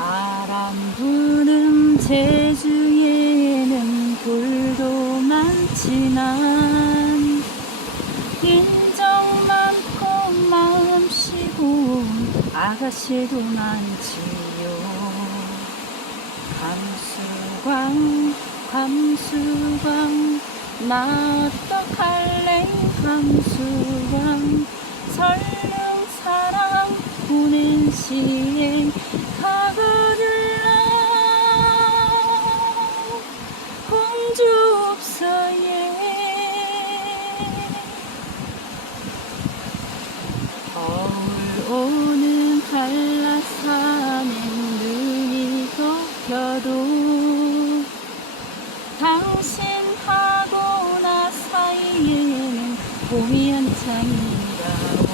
바람 부는 제주에는 돌도 많지만 인정 많고 마음씨고 아가씨도 많지요. 감수광 감수광 나 어떡할래 감수광. 설령 사랑 보낸 시에 거울 오는 한라산엔 눈이 덮여도 당신하고 나 사이에는 봄이 한창이라고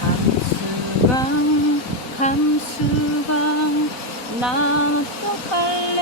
감수광 감수광 나도 갈래